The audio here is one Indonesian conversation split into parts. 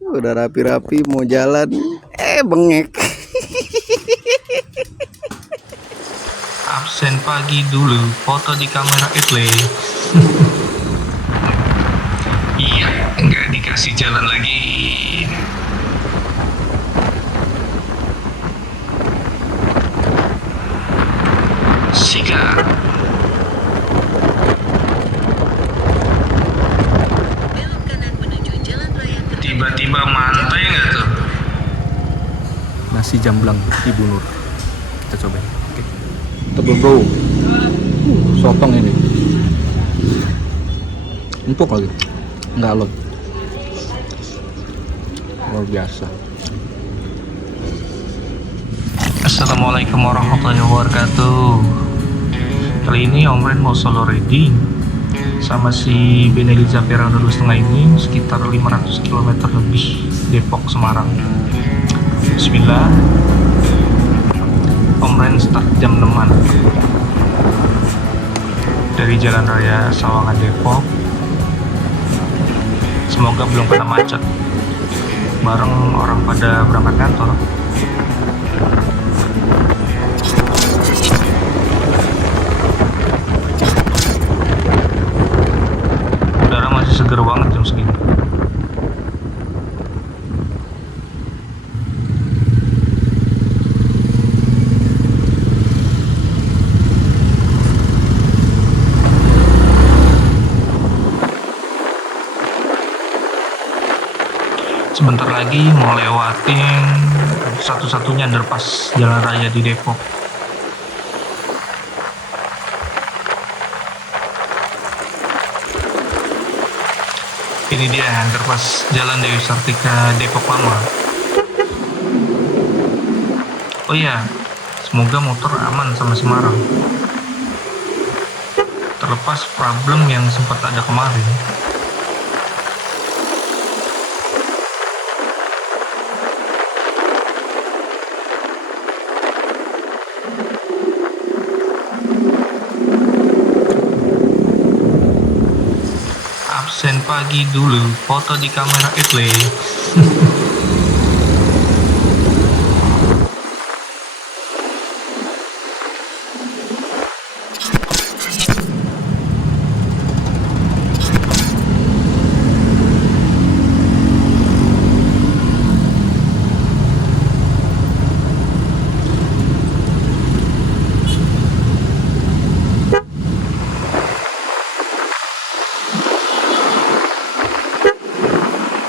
Udah rapi-rapi mau jalan, bengek. Absen pagi dulu, foto di kamera Etle. Iya, nggak dikasih jalan lagi. Sikat. Tiba-tiba mantai nggak tuh? Nasi jamblang Ibu Nur. Kita cobain. Oke. Tebel bro, sotong ini empuk lagi, nggak alot, luar biasa. Assalamualaikum warahmatullahi wabarakatuh. Kali ini Om Ren mau solo reading sama si Benelli Zapera 2,5 ini sekitar 500 km lebih, Depok Semarang. Bismillah. Om Ren start jam 6-an dari Jalan Raya Sawangan Depok. Semoga belum kena macet bareng orang pada berangkat kantor. Udara masih seger banget jam segini. Sebentar lagi mau lewatin satu-satunya underpass jalan raya di Depok. Ini dia underpass Jalan Dewi Sartika Depok Lama. Oh iya, semoga motor aman sama Semarang. Terlepas problem yang sempat ada kemarin. Absen pagi dulu, foto di kamera Etle.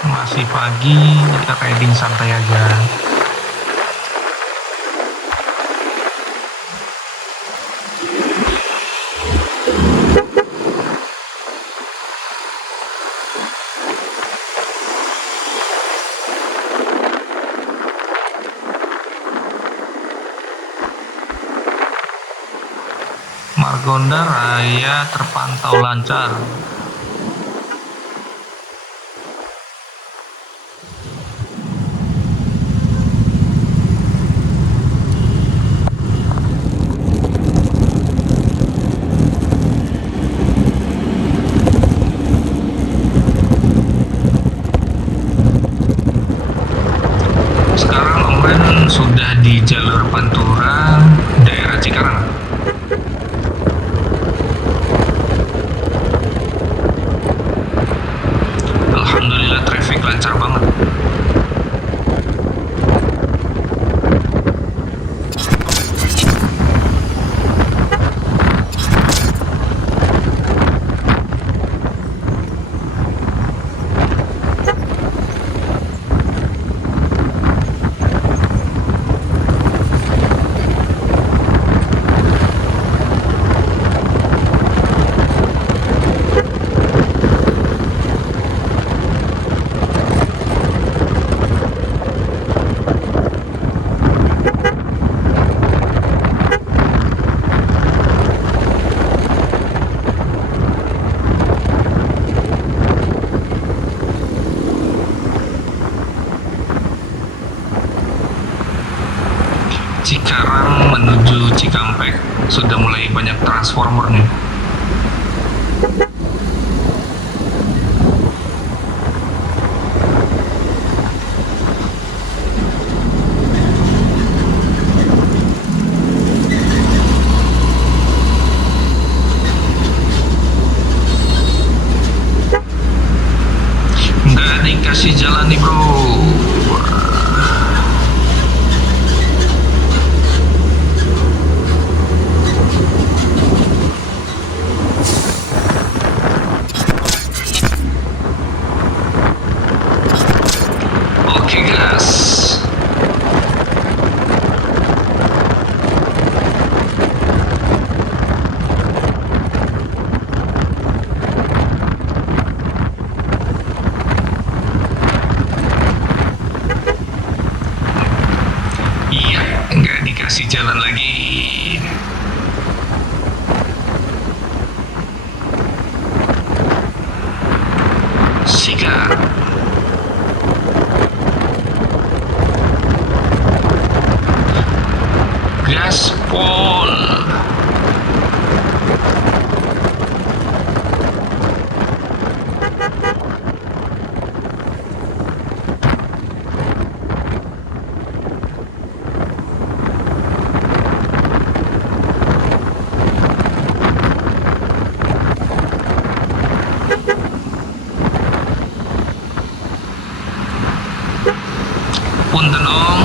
Masih pagi, riding santai aja. Margonda Raya terpantau lancar. Sekarang Om Ren sudah di jalur Pantura, daerah Cikarang. Alhamdulillah traffic lancar banget. Cikarang menuju Cikampek sudah mulai banyak transformer nih. dikasih jalan nih bro. Oke gas. Iya, nggak dikasih jalan lagi. Sikat. Gaspol. Punten om.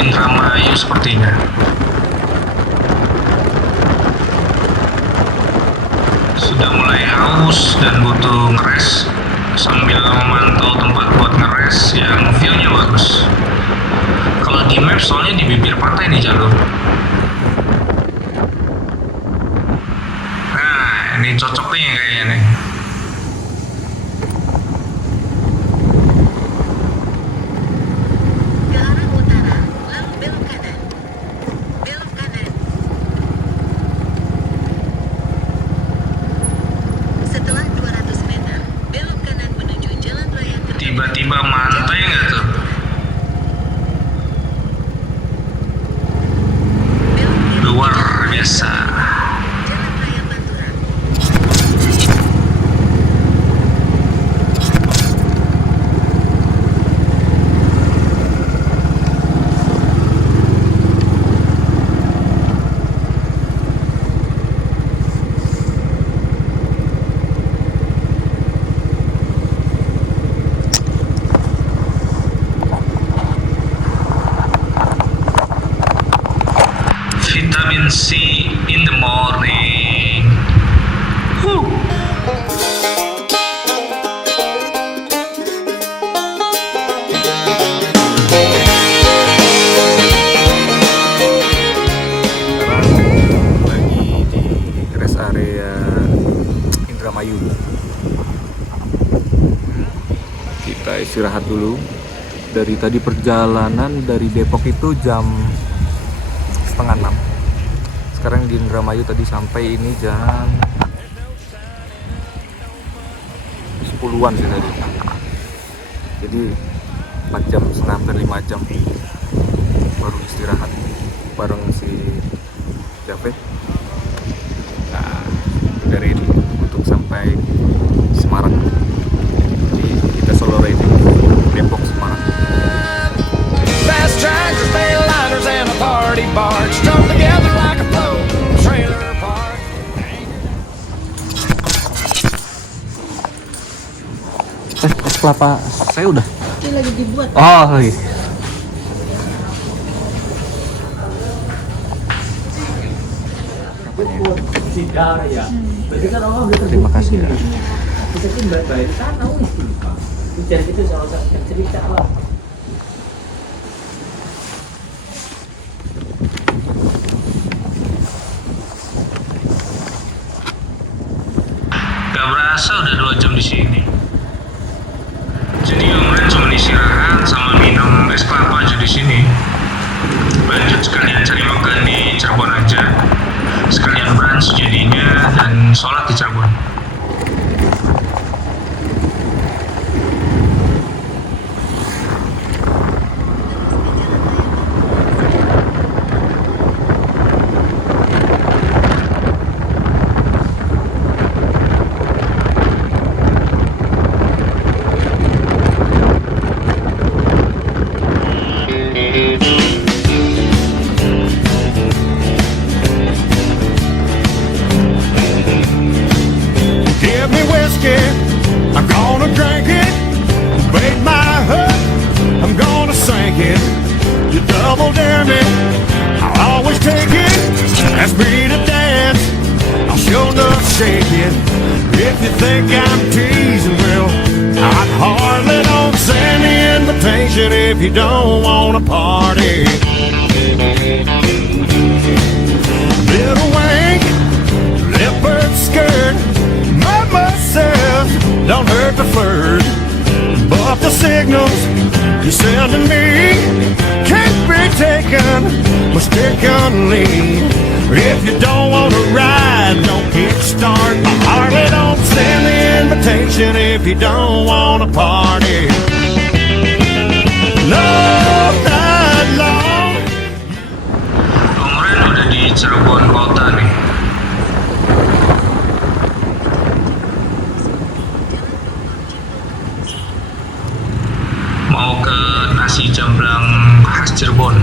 Indramayu sepertinya. Sudah mulai haus dan butuh ngeres, sambil memantau tempat buat ngeres yang view-nya bagus. Kalau di map soalnya di bibir pantai nih jalur. Nah, ini cocok nih kayaknya nih. Tiba-tiba mantai nggak tuh? Luar biasa. istirahat dulu. Dari tadi perjalanan dari Depok itu jam setengah 6. Sekarang di Indramayu tadi sampai ini jam 10-an sih tadi. Jadi 4 jam setengah hampir 5 jam baru istirahat bareng si Japet. Nah, dari ini untuk sampai Semarang. Jadi kita solo riding Depok Semarang. Fast tracks, tail liners, and a party barge strung together like a flow trailer park. Es kelapa saya udah. Ini lagi dibuat. Oh, lagi. Terima kasih ya. Gak berasa udah 2 jam di sini. Jadi kemarin cuma istirahat sama minum es kelapa aja di sini. Lanjut sekalian cari makan di Cirebon aja. Sekalian brunch jadinya dan sholat di Cirebon. Give me whiskey, I'm gonna drink it. Bait my hook, I'm gonna sink it. You double dare me, I'll always take it. Ask me to dance, I'll sure enough shake it. If you think I'm teasing, well, I'd hardly don't send the invitation if you don't wanna party. Little wink, leopard skirt, mama says don't hurt the flirt, but the signals you're sending me can't be taken mistakenly. If you don't want to ride, don't kickstart. I hardly don't send the invitation if you don't want to party. No, not long. Kemarin udah di Cirebon kota nih. Mau ke nasi jamblang khas Cirebon.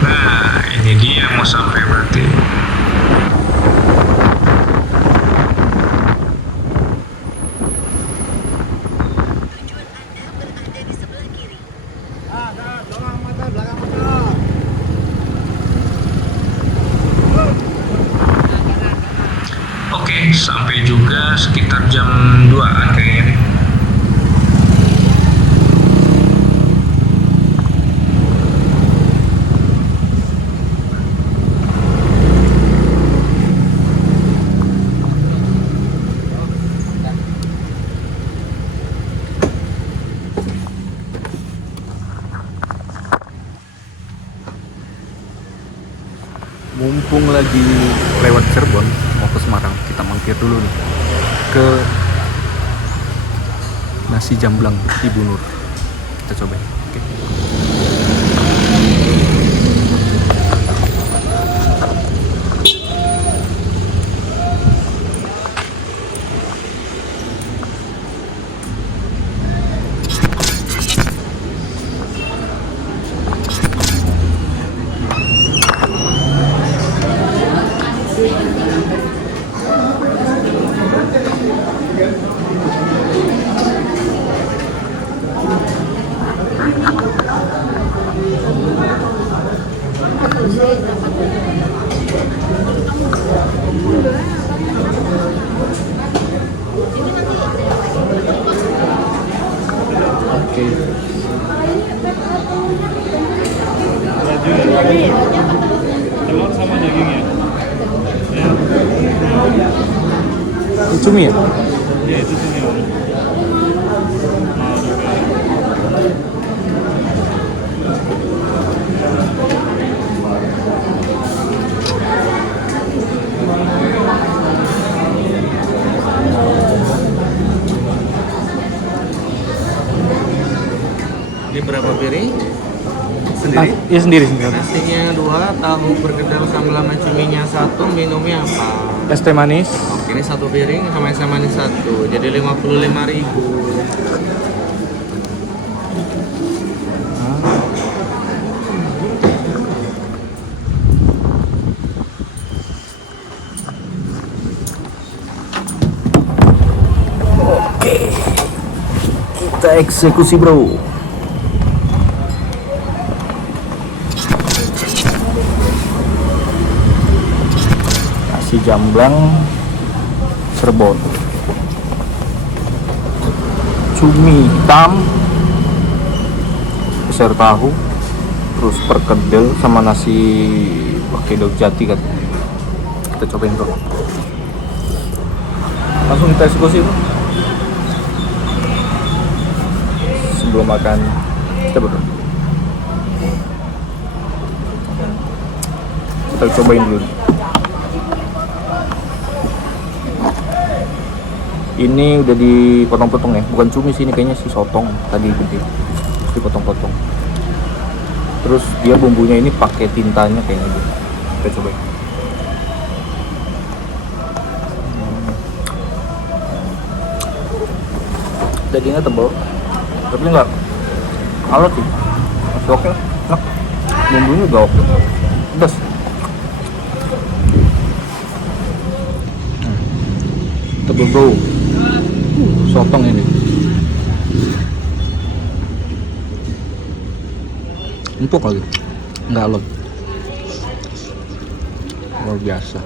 Nah, ini dia mau sampai berarti. Oke, sampai juga sekitar jam 2-an kayaknya nih. Mumpung lagi lewat Cirebon mau ke Semarang, kita mampir dulu nih ke nasi jamblang Ibu Nur. Kita cobain. Oke. Oke. Telur sama dagingnya. Ini cumi ya? Ya itu sini om. Mau juga. Ini berapa piring? Sendiri? Iya sendiri sendiri. Nasinya 2, tahu bergedel sambal sama cuminya 1, minumnya apa? Es teh manis. Oke, ini 1 piring sama es teh manis 1, jadi 55.000. Kita eksekusi bro. Nasi jamblang Cirebon, cumi hitam, besar tahu, terus perkedel sama nasi pakai daun jati kan. Kita cobain bro. Langsung kita eksekusi bro. Sebelum makan kita berdua, kita cobain dulu. Ini udah dipotong-potong ya, bukan cumi sih, ini kayaknya si sotong tadi gede, terus dipotong-potong. Terus dia bumbunya ini pakai tintanya kayaknya gitu. Kita cobain. Dagingnya tebal, tapi nggak alot sih, masih oke lah, enak. Bumbunya juga oke, pedas. Tebal bro, sotong ini. Empuk lagi, nggak alot, luar biasa.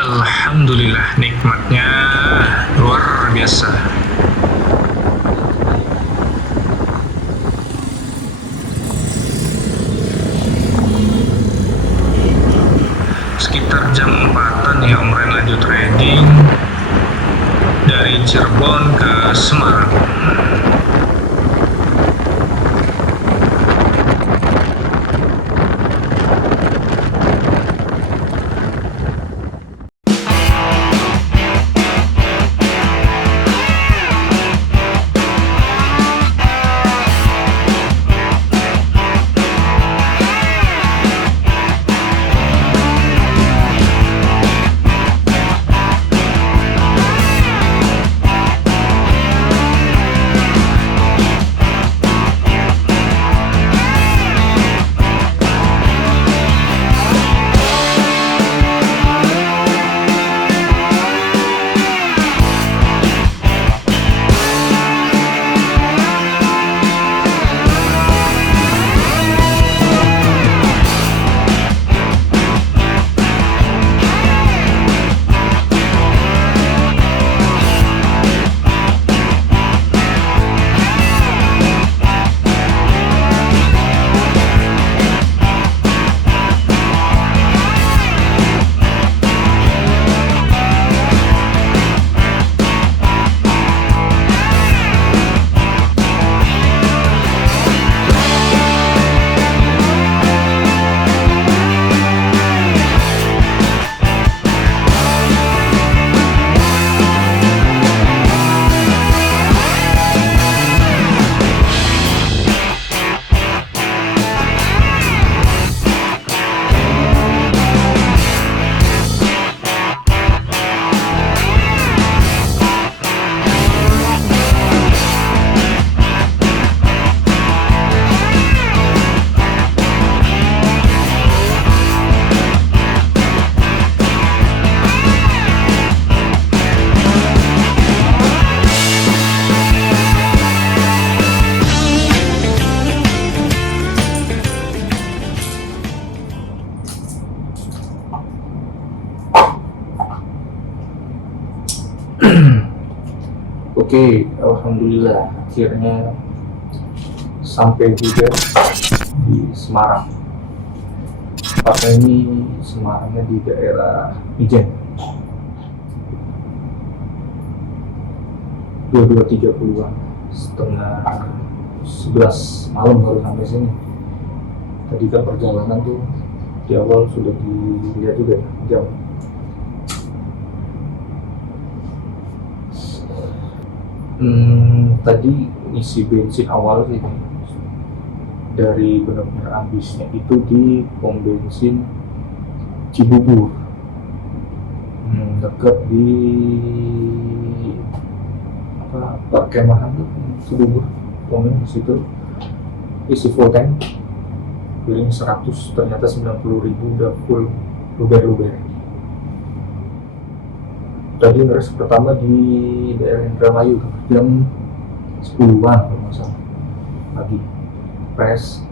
Alhamdulillah, nikmatnya luar biasa. Sekitar jam 4-an ya Om Ren lanjut trading dari Cirebon ke Semarang. Oke, alhamdulillah akhirnya sampai juga di Semarang. Tempatnya ini Semarangnya di daerah Ijen. 22.30-an, setengah 11 malam baru sampai sini. Tadi kan perjalanan tuh di awal sudah dilihat juga ya, jam. Tadi isi bensin awal sih dari benar-benar habisnya itu di pom bensin Cibubur, dekat di perkemahan tuh Cibubur. Pomnya di situ isi full tank, piring 100, ternyata 90.000 udah full luber-luber. Tadi ngeres pertama di daerah Indramayu jam 10-an kalau nggak salah pagi. Pres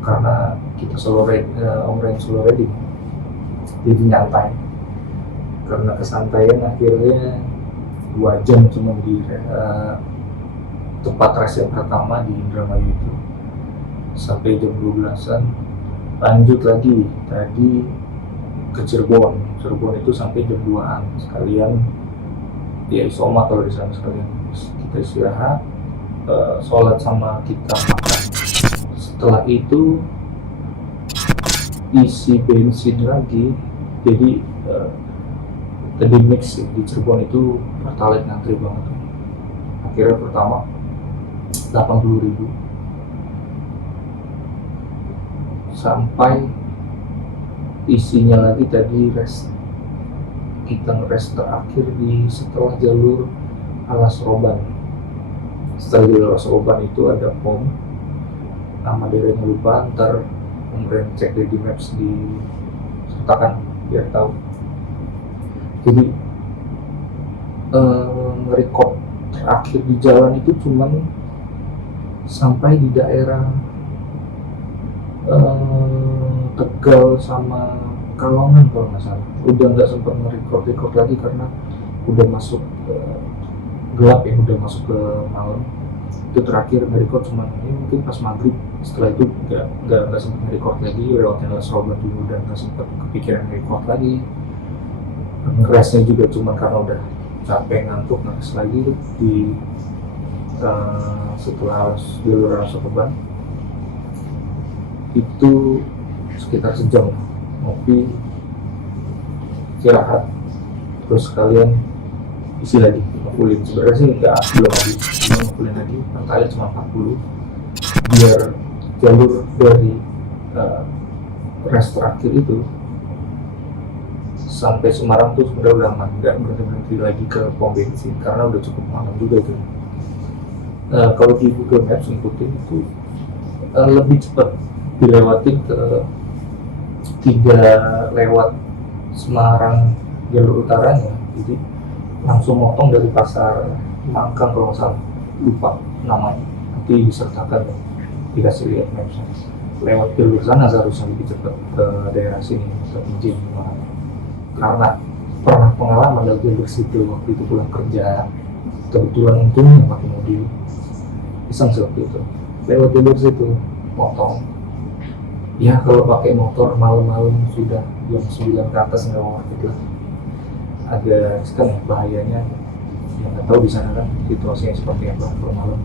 karena kita Om Ren solo reading, jadi nyantai. Karena kesantaian akhirnya 2 jam cuma di tempat rest yang pertama di Indramayu itu sampai jam 12-an. Lanjut lagi tadi ke Cirebon itu sampai jam 2-an, sekalian ya isoma kalau di sana, sekalian kita istirahat, sholat sama kita makan. Setelah itu isi bensin lagi, jadi tadi mix di Cirebon itu pertalite ngantri banget. Akhirnya pertama 80.000 sampai isinya lagi. Tadi kita ngeres terakhir di setelah jalur Alas Roban. Setelah jalur Alas Roban itu ada pom, nama daerahnya lupa, ntar kemudian cek di maps di sertakan biar tahu. Jadi nge-record terakhir di jalan itu cuman sampai di daerah Tegal sama Kalongan kalau nggak salah. Udah nggak sempat nge-record lagi karena udah masuk gelap ya, udah masuk ke malam. Itu terakhir nge-record cuma mungkin pas maghrib. Setelah itu nggak sempat nge-record lagi, lewatin Alas Roban dulu dan nggak sempat kepikiran nge-record lagi. Ngeresnya juga cuma karena udah capek ngantuk, ngeres lagi di setelah jalur Alas Roban itu sekitar sejam ngopi, istirahat, terus kalian isi lagi, ngepulin. Sebenarnya sih belum habis, ngepulin lagi, pertalite cuma 40 biar jalur dari rest terakhir itu sampai Semarang tuh sebenarnya udah aman, nggak berhenti lagi ke pom bensin karena udah cukup malam juga itu. Kalau di Google Maps ngikutin itu lebih cepat dilewatin ke 3 lewat Semarang jalur utaranya, jadi langsung motong dari pasar Mangkang kalau nggak salah, lupa namanya, nanti disertakan dikasih lihat mapsnya. Lewat jalur sana seharusnya lebih cepat ke daerah sini, ke Ijen. Karena pernah pengalaman dari jalur situ waktu itu pulang kerja, kebetulan untungnya pakai mobil, iseng waktu itu lewat jalur situ motong. Ya kalau pakai motor malam-malam sudah jam 9 ke atas nggak worth it lah, agak kan ya bahayanya. Ya nggak tahu di sana kan situasinya seperti apa kalau malam.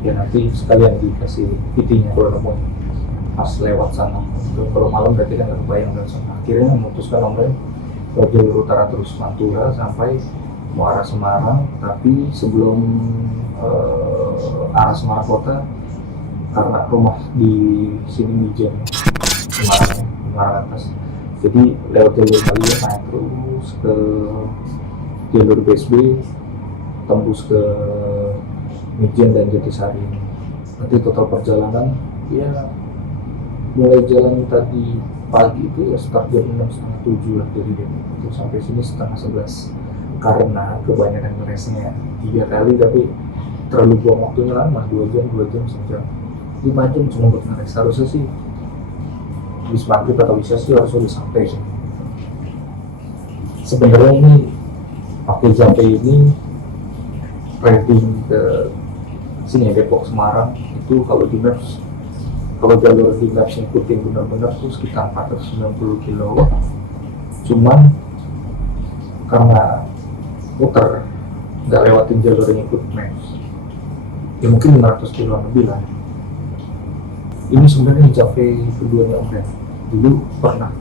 Ya nanti sekalian dikasih PT-nya kalau nemu pas lewat sana. Kalau malam berarti kan nggak kebayang dari sana. Akhirnya memutuskan Om Ren ke jalur utara terus Pantura sampai mau arah Semarang, tapi sebelum arah Semarang kota, karena rumah di sini Mijen, Semarang atas, jadi lewat jalur Kalian naik terus ke jalur BSB, tembus ke Mijen dan Jatisari. Nanti total perjalanan ya mulai jalan tadi pagi itu ya start jam 6:30 lah dari Depok itu sampai sini 10:30, karena kebanyakan ngeresnya 3 kali tapi terlalu buang waktunya lama, 2 jam, sejam, 5 jam cuma buat ngeres. Harusnya sih habis maghrib atau bisa sih harusnya udah sampai sih. Sebenarnya ini pakai Zape ini riding ke sini Depok Semarang itu kalau di Maps, kalau jalur di Maps ngikutin benar-benar tuh sekitar 490 kilo, cuman karena muter nggak lewatin jalur yang ikut Maps ya mungkin 500 kilo lebih lah. Ini sebenarnya Jave keduanya Om Ren. Dulu pernah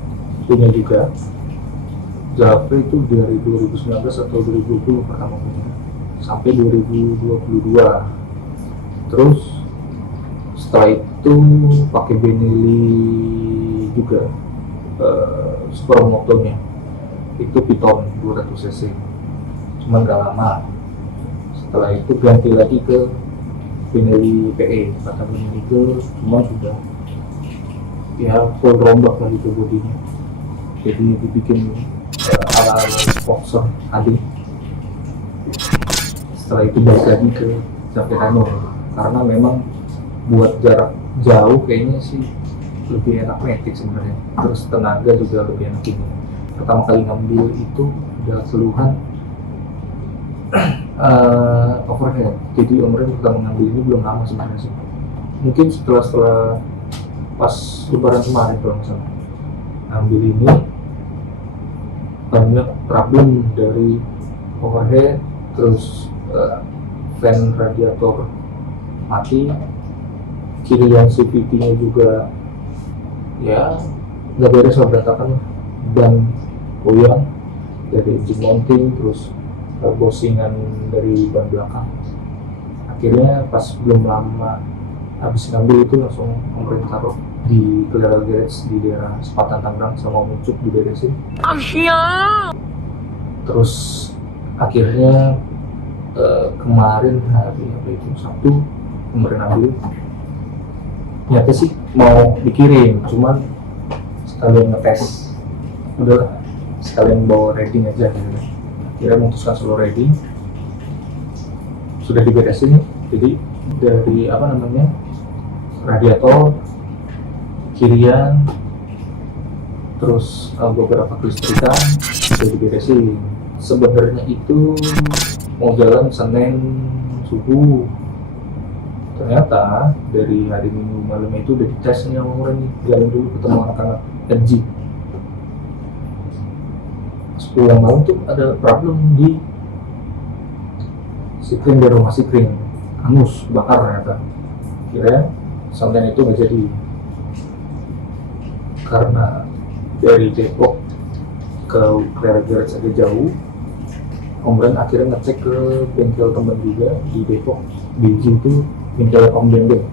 punya juga Jave itu dari 2019 atau 2020 pertama punya sampai 2022. Terus setelah itu pakai Benelli juga supermotonya itu Piton 200 cc, cuman gak lama. Setelah itu ganti lagi ke Benelli PE, kata Benelli itu cuman sudah ya full rombak lah itu bodinya, jadi dibikin ala sponsor HD. Setelah itu balik lagi ke Jave Rano karena memang buat jarak jauh kayaknya sih lebih enak Matic sebenarnya, terus tenaga juga lebih enak ini. Pertama kali ngambil itu udah keluhan overhead, jadi Om Ren pertama ngambil ini belum lama sebenarnya sih, mungkin setelah pas lebaran kemarin kalau nggak salah ngambil ini banyak problem dari overhead, terus fan radiator mati, kirian CVT-nya juga ya nggak beres lah, berantakan, dan goyang dari engine mounting, terus bosingan dari ban belakang. Akhirnya pas belum lama habis ngambil itu langsung Om Ren taruh di Clara Garage di daerah Sepatan Tangerang sama Muncuk diberesin. Terus akhirnya kemarin hari apa itu Sabtu Om Ren ambil. Niatnya sih mau dikirim, cuman sekalian ngetes, udah sekalian bawa riding aja gitu. Kira memutuskan solo riding, sudah diberesin. Jadi dari apa namanya radiator, kirian, terus beberapa kelistrikan sudah diberesin. Sebenarnya itu mau jalan Senin subuh, ternyata dari hari Minggu malam itu udah dites nih sama orang nih, jalan dulu ketemu anak-anak NG. Pulang malam tuh ada problem di sikring, dari rumah sikring angus bakar ternyata. Kira Senin itu nggak jadi karena dari Depok ke Clara Garage agak jauh. Om Ren akhirnya ngecek ke bengkel temen juga di Depok, biji itu bengkel Om Bembeng.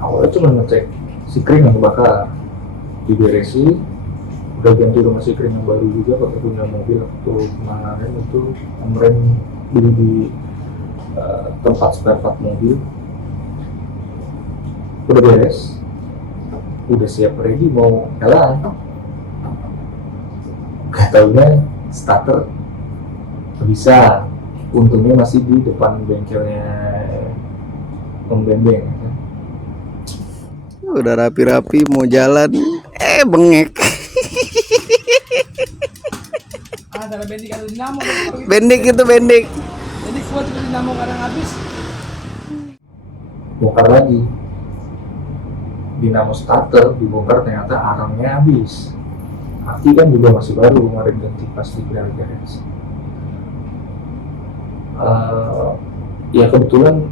Awalnya cuma ngecek sikring yang kebakar, diberesi, udah ganti rumah sikring yang baru juga pakai punya mobil. Waktu kemarin itu Om Ren beli di tempat spare part mobil, udah beres, udah siap ready mau jalan. Gak taunya starter bisa, untungnya masih di depan bengkelnya Om Bembeng. Udah rapi-rapi mau jalan, bengek. Ada bendik atau dinamo. Bendik itu bendik. Jadi kuat itu dinamo kadang habis. Bongkar lagi, dinamo starter dibongkar, ternyata arangnya habis. Aki kan juga masih baru, kemarin ganti pas di Clara Garage. Ya kebetulan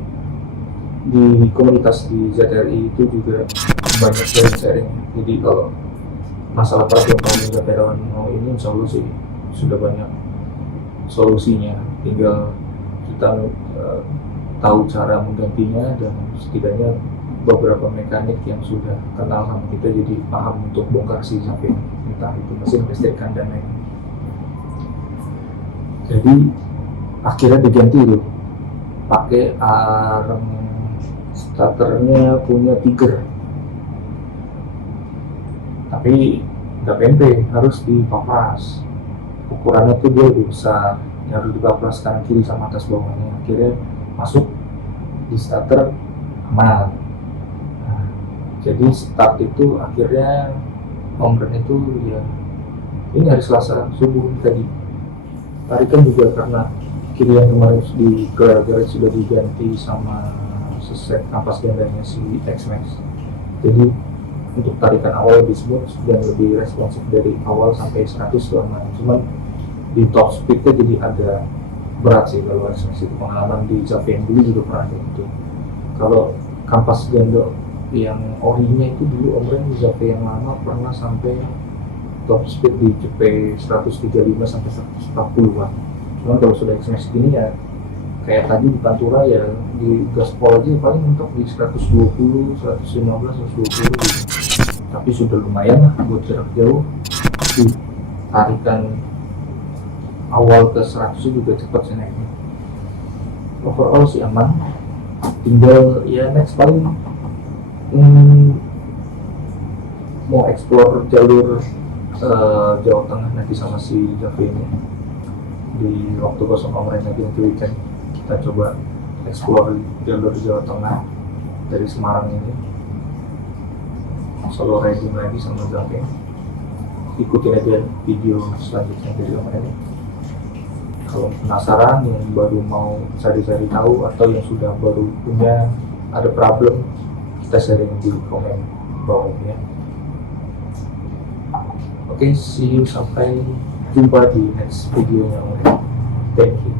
di komunitas di ZRI itu juga banyak sharing. Jadi kalau masalah problem kalau Japerawan mau ini, insya Allah sih sudah banyak solusinya. Tinggal kita tahu cara menggantinya, dan setidaknya beberapa mekanik yang sudah kenal sama kita jadi paham untuk bongkar si samping, entah itu mesin listrikan dan lain. Jadi akhirnya diganti loh, pakai arang starternya punya Tiger, tapi nggak pempek, harus dipapras. Ukurannya tuh dia lebih besar, harus dipapras kanan kiri sama atas bawahnya. Akhirnya masuk di starter aman. Nah, jadi start itu akhirnya Om Ren itu ya ini hari Selasa subuh tadi. Tarikan juga karena kiri yang kemarin di garage sudah diganti sama seset kampas gandanya si X-Max. Jadi untuk tarikan awal lebih smooth dan lebih responsif dari awal sampai 100 km. Cuman di top speednya jadi agak berat sih kalau X-Max itu. Pengalaman di Xavier dulu juga pernah gitu. Kalau kampas ganda yang orinya itu dulu Om Ren di Xavier yang lama pernah sampai top speed di CP 135 sampai 140-an. Cuman kalau sudah X-Max gini ya kayak tadi di Pantura ya di gaspol aja paling mentok di 120, 115, 120 gitu. Tapi sudah lumayan lah buat jarak jauh. Di tarikan awal ke 100 juga cepat sih naiknya. Overall sih aman. Tinggal ya next paling mau explore jalur Jawa Tengah nanti sama si Javi ini di waktu kosong Om Ren lagi nanti weekend. Kita coba explore jalur Jawa Tengah dari Semarang ini, solo riding lagi sama Javi. Ikutin aja video selanjutnya dari Om Ren. Kalau penasaran yang baru mau cari-cari tahu atau yang sudah baru punya ada problem, kita sharing di komen bawah ya. Oke, see you, sampai jumpa di next videonya. Thank you.